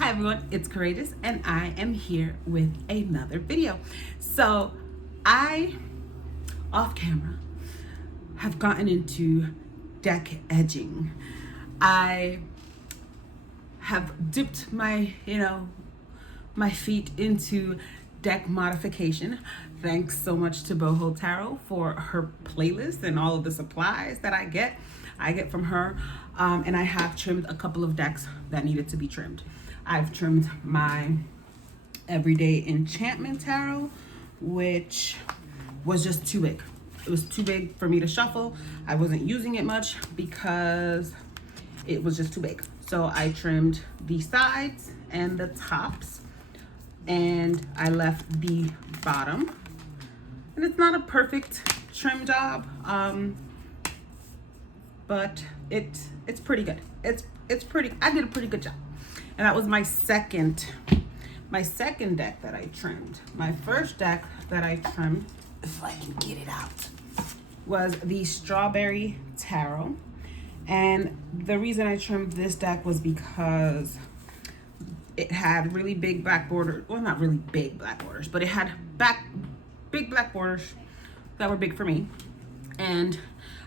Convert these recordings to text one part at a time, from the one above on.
Hi everyone, it's Courageous and I am here with another video. So I, off camera, have gotten into deck edging. I have dipped my, my feet into deck modification. Thanks so much to Boho Tarot for her playlist and all of the supplies that I get from her. And I have trimmed a couple of decks that needed to be trimmed. I've trimmed my Everyday Enchantment Tarot, which was just too big. It was too big for me to shuffle. I wasn't using it much because it was just too big. So I trimmed the sides and the tops, and I left the bottom. And it's not a perfect trim job, but it's pretty good. It's pretty. I did a pretty good job. And that was my second deck that I trimmed. My first deck that I trimmed, if I can get it out, was the Strawberry Tarot. And the reason I trimmed this deck was because it had really big black borders. Well, not really big black borders, but it had big black borders that were big for me. And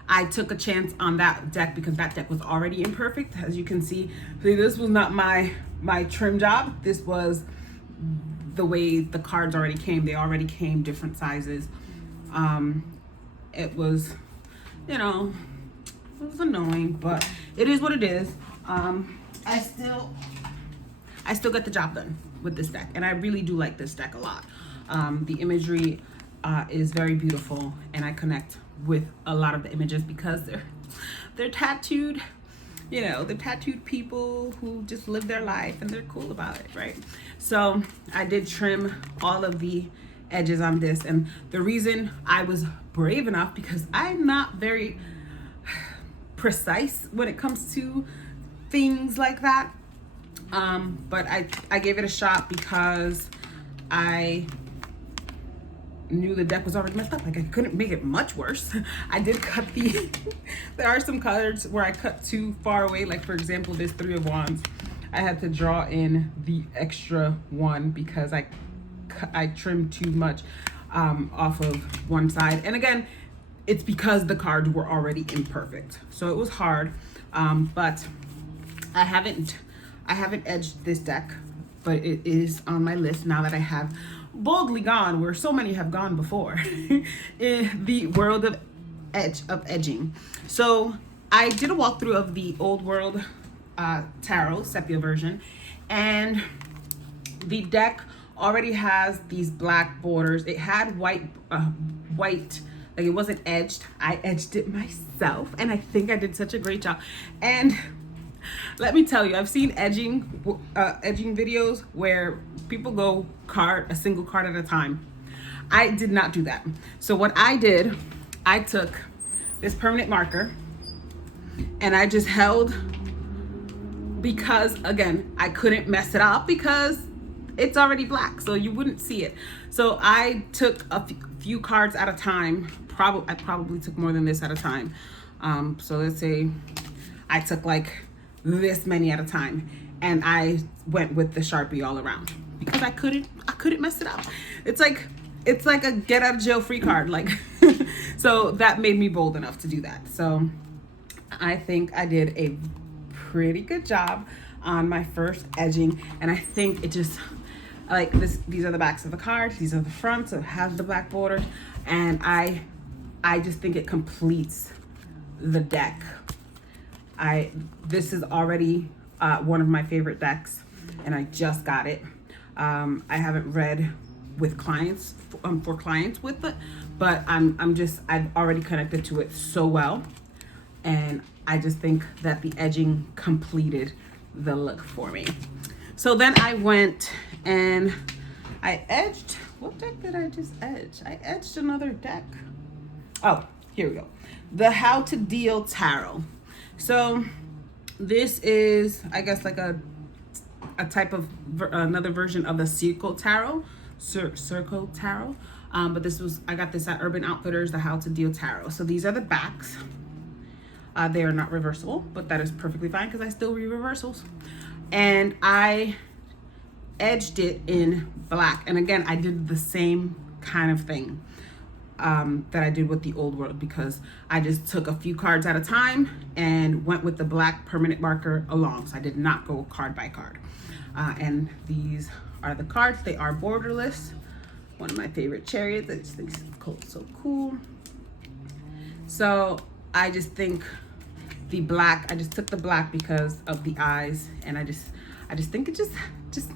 I took a chance on that deck because that deck was already imperfect. As you can see, this was not my trim job. This was the way the cards already came. They already came different sizes. It was, it was annoying, but it is what it is. I still get the job done with this deck, and I really do like this deck a lot. The imagery is very beautiful, and I connect with a lot of the images because they're tattooed, they're tattooed people who just live their life and they're cool about it, right? So I did trim all of the edges on this, and the reason I was brave enough, because I'm not very precise when it comes to things like that, but I gave it a shot because I knew the deck was already messed up. Like, I couldn't make it much worse. I did cut there are some cards where I cut too far away. Like, for example, this Three of Wands, I had to draw in the extra one because I trimmed too much off of one side. And again, it's because the cards were already imperfect, so it was hard. But I haven't edged this deck, but it is on my list now that I have boldly gone where so many have gone before in the world of edging. So I did a walkthrough of the Old World Tarot Sepia version, and the deck already has these black borders. It had white, like, it wasn't edged. I edged it myself, and I think I did such a great job. And let me tell you, I've seen edging videos where people go a single card at a time. I did not do that. So what I did, I took this permanent marker and I just held, because again, I couldn't mess it up because it's already black, so you wouldn't see it. So I took a few cards at a time. I probably took more than this at a time. So let's say I took like this many at a time, and I went with the Sharpie all around because I couldn't mess it up. It's like a get out of jail free card, like. So that made me bold enough to do that. So I think I did a pretty good job on my first edging, and I think it just, like this, these are the backs of the cards, these are the fronts, so it has the black borders, and I just think it completes the deck. This is already one of my favorite decks, and I just got it. I haven't read with clients for clients with it, but I've already connected to it so well, and I just think that the edging completed the look for me. So then I went and I edged. What deck did I just edge? I edged another deck. Oh, here we go. The How to Deal Tarot. So this is, I guess, like a type of another version of the Circo Tarot, Circo Tarot. But I got this at Urban Outfitters, the How to Deal Tarot. So these are the backs. They are not reversible, but that is perfectly fine because I still read reversals. And I edged it in black. And again, I did the same kind of thing that I did with the old world, because I just took a few cards at a time and went with the black permanent marker along. So I did not go card by card. And these are the cards. They are borderless. One of my favorite chariots. I just think it's so cool. So I just think the black, I just took the black because of the eyes, and I just think it just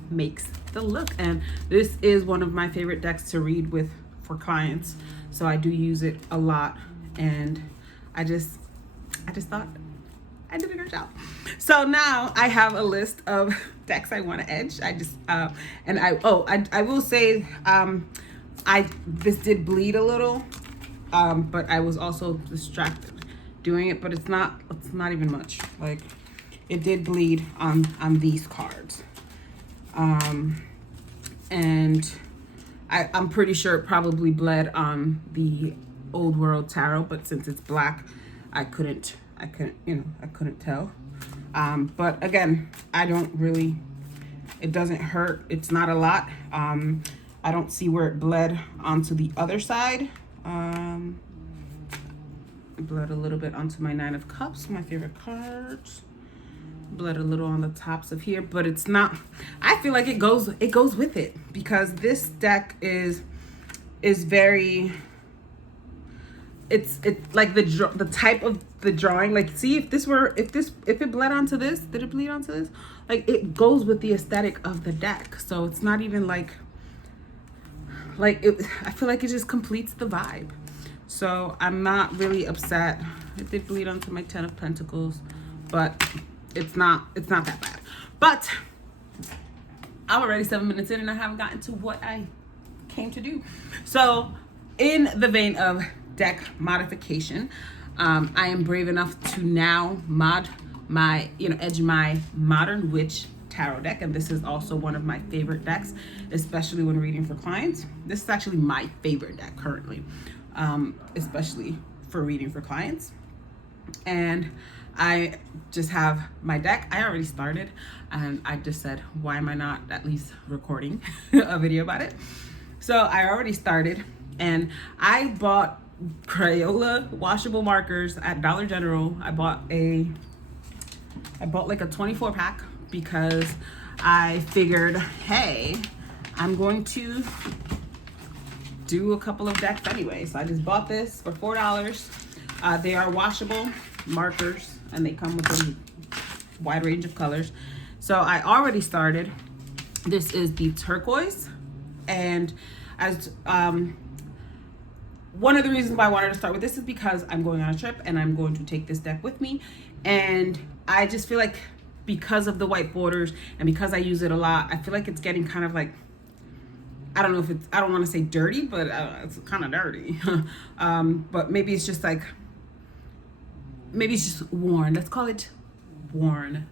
makes the look. And this is one of my favorite decks to read with for clients, so I do use it a lot, and I just thought I did a good job. So now I have a list of decks I want to edge. And I will say this did bleed a little, but I was also distracted doing it, but it's not even much. Like, it did bleed on these cards, and I'm pretty sure it probably bled on the old world tarot, but since it's black, I couldn't tell. But again, it doesn't hurt. It's not a lot. I don't see where it bled onto the other side. Bled a little bit onto my 9 of Cups, my favorite cards. Bled a little on the tops of here, but it's not, I feel like it goes with it, because this deck is very, it's like the type of the drawing. Like, see, if it bled onto this, did it bleed onto this? Like, it goes with the aesthetic of the deck. So it's not even like it, I feel like it just completes the vibe. So I'm not really upset. It did bleed onto my 10 of Pentacles, but it's not that bad. But I'm already 7 minutes in and I haven't gotten to what I came to do. So in the vein of deck modification, I am brave enough to now edge my Modern Witch tarot deck, and this is also one of my favorite decks, especially when reading for clients. This is actually my favorite deck currently, especially for reading for clients. And I just have my deck. I already started, and I just said, why am I not at least recording a video about it? So I already started, and I bought Crayola washable markers at Dollar General. I bought like a 24 pack because I figured, hey, I'm going to do a couple of decks anyway. So I just bought this for $4. They are washable markers, and they come with a wide range of colors. So I already started. This is the turquoise, and as one of the reasons why I wanted to start with this is because I'm going on a trip and I'm going to take this deck with me, and I just feel like because of the white borders and because I use it a lot, I feel like it's getting kind of like, I don't know if it's, I don't want to say dirty, but it's kind of dirty. But maybe it's just like, maybe it's just worn. Let's call it worn,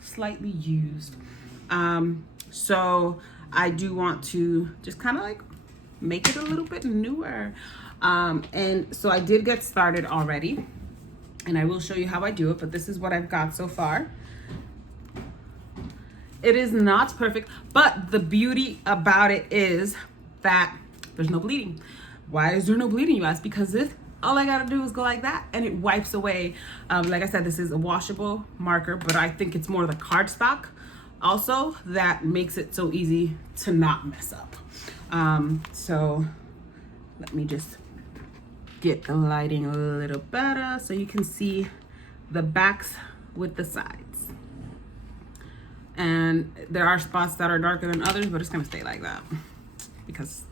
slightly used. So I do want to just kind of like make it a little bit newer. And so I did get started already, and I will show you how I do it, but this is what I've got so far. It is not perfect, but the beauty about it is that there's no bleeding. Why is there no bleeding, you ask? Because this, all I gotta do is go like that and it wipes away. Like I said, this is a washable marker, but I think it's more the cardstock also that makes it so easy to not mess up. So let me just get the lighting a little better so you can see the backs with the sides. And there are spots that are darker than others, but it's gonna stay like that because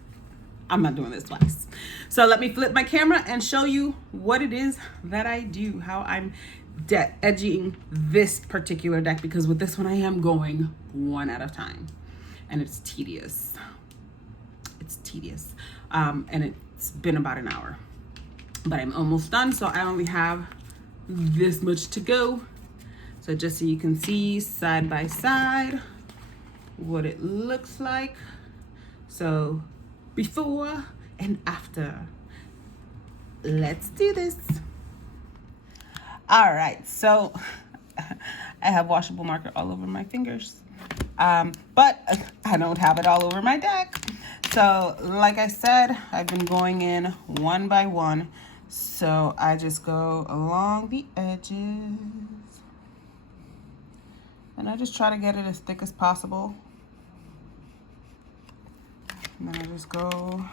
I'm not doing this twice. So let me flip my camera and show you what it is that I do, how I'm edging this particular deck, because with this one I am going one at a time, and it's tedious. It's tedious, and it's been about an hour, but I'm almost done. So I only have this much to go. So just so you can see side by side what it looks like. So before and after. Let's do this. All right, so I have washable marker all over my fingers. But I don't have it all over my deck. So like I said, I've been going in one by one. So I just go along the edges and I just try to get it as thick as possible. And then I just go,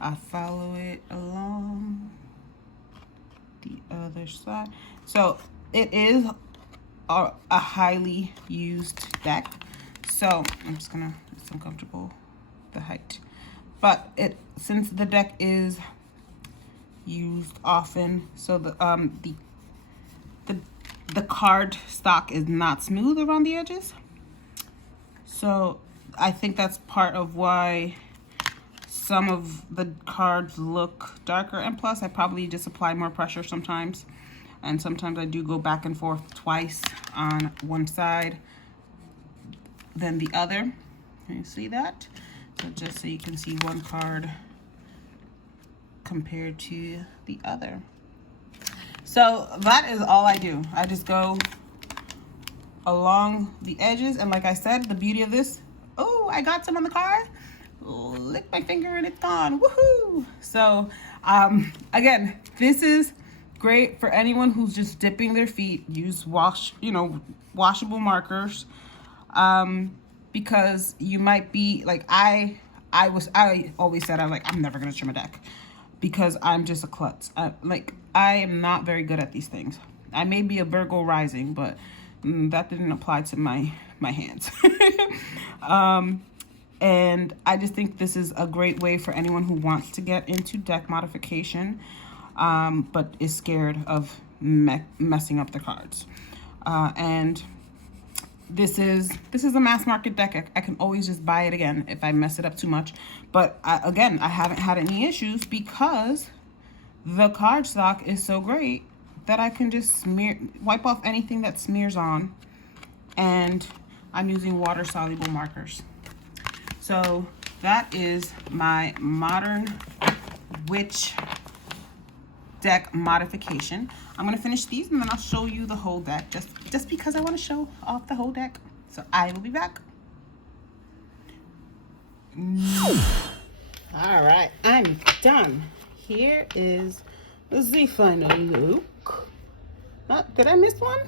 I follow it along the other side. So it is a highly used deck. So I'm just gonna, it's uncomfortable, the height. But since the deck is used often, so the card stock is not smooth around the edges. So I think that's part of why some of the cards look darker, and plus I probably just apply more pressure sometimes, and sometimes I do go back and forth twice on one side than the other. Can you see that? So just so you can see one card compared to the other. So that is all I do. I just go along the edges, and like I said, the beauty of this, oh, I got some on the card. Lick my finger and it's gone. Woohoo! So again, this is great for anyone who's just dipping their feet. Use washable markers, because you might be like I always said I'm never gonna trim a deck because I'm just a klutz. I am not very good at these things. I may be a Virgo rising, but that didn't apply to my hands. And I just think this is a great way for anyone who wants to get into deck modification, but is scared of messing up the cards. And this is a mass market deck. I can always just buy it again if I mess it up too much. But again, I haven't had any issues because the card stock is so great that I can just wipe off anything that smears on, and I'm using water soluble markers. So that is my modern witch deck modification. I'm gonna finish these and then I'll show you the whole deck, just because I want to show off the whole deck. So I will be back. All right, I'm done. Here is the final look. Did I miss one?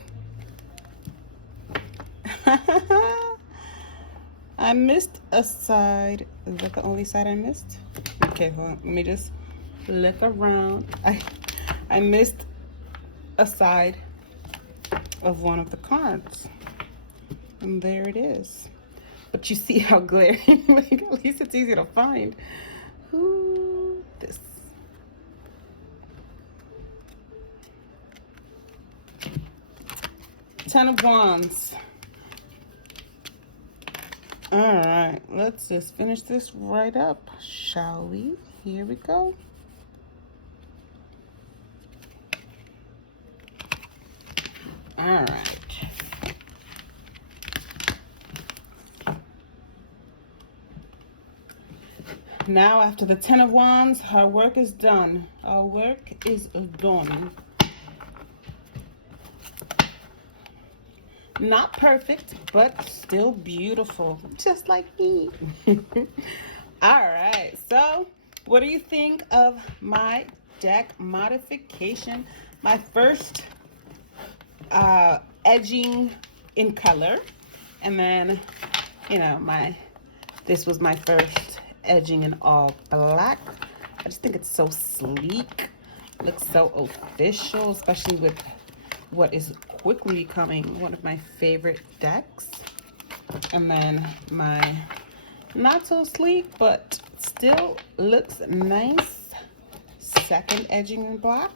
I missed a side. Is that the only side I missed? Okay, hold on. Let me just look around. I missed a side of one of the cards. And there it is. But you see how glaring, like at least it's easy to find. Ooh, this. Ten of Wands. All right, let's just finish this right up, shall we? Here we go. All right. Now, after the Ten of Wands, our work is done. Our work is done. Not perfect, but still beautiful, just like me. All right, so what do you think of my deck modification? My first edging in color, and then, you know, this was my first edging in all black. I just think it's so sleek, looks so official, especially with what is quickly becoming one of my favorite decks. And then my not so sleek but still looks nice second edging in black,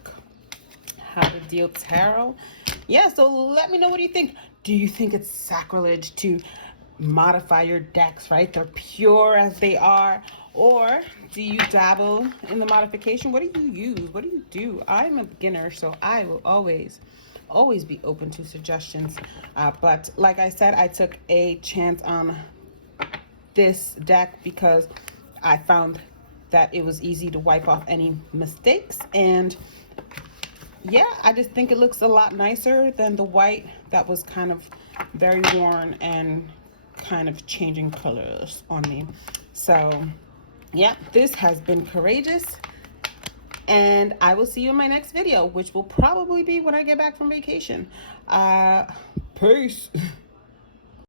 How to Deal Tarot. Yeah, so let me know, what do you think? Do you think it's sacrilege to modify your decks, right? They're pure as they are. Or do you dabble in the modification? What do you use? What do you do? I'm a beginner, so I will always be open to suggestions. But like I said, I took a chance on this deck because I found that it was easy to wipe off any mistakes. And yeah, I just think it looks a lot nicer than the white that was kind of very worn and kind of changing colors on me. So yeah, this has been courageous, and I will see you in my next video, which will probably be when I get back from vacation. Peace.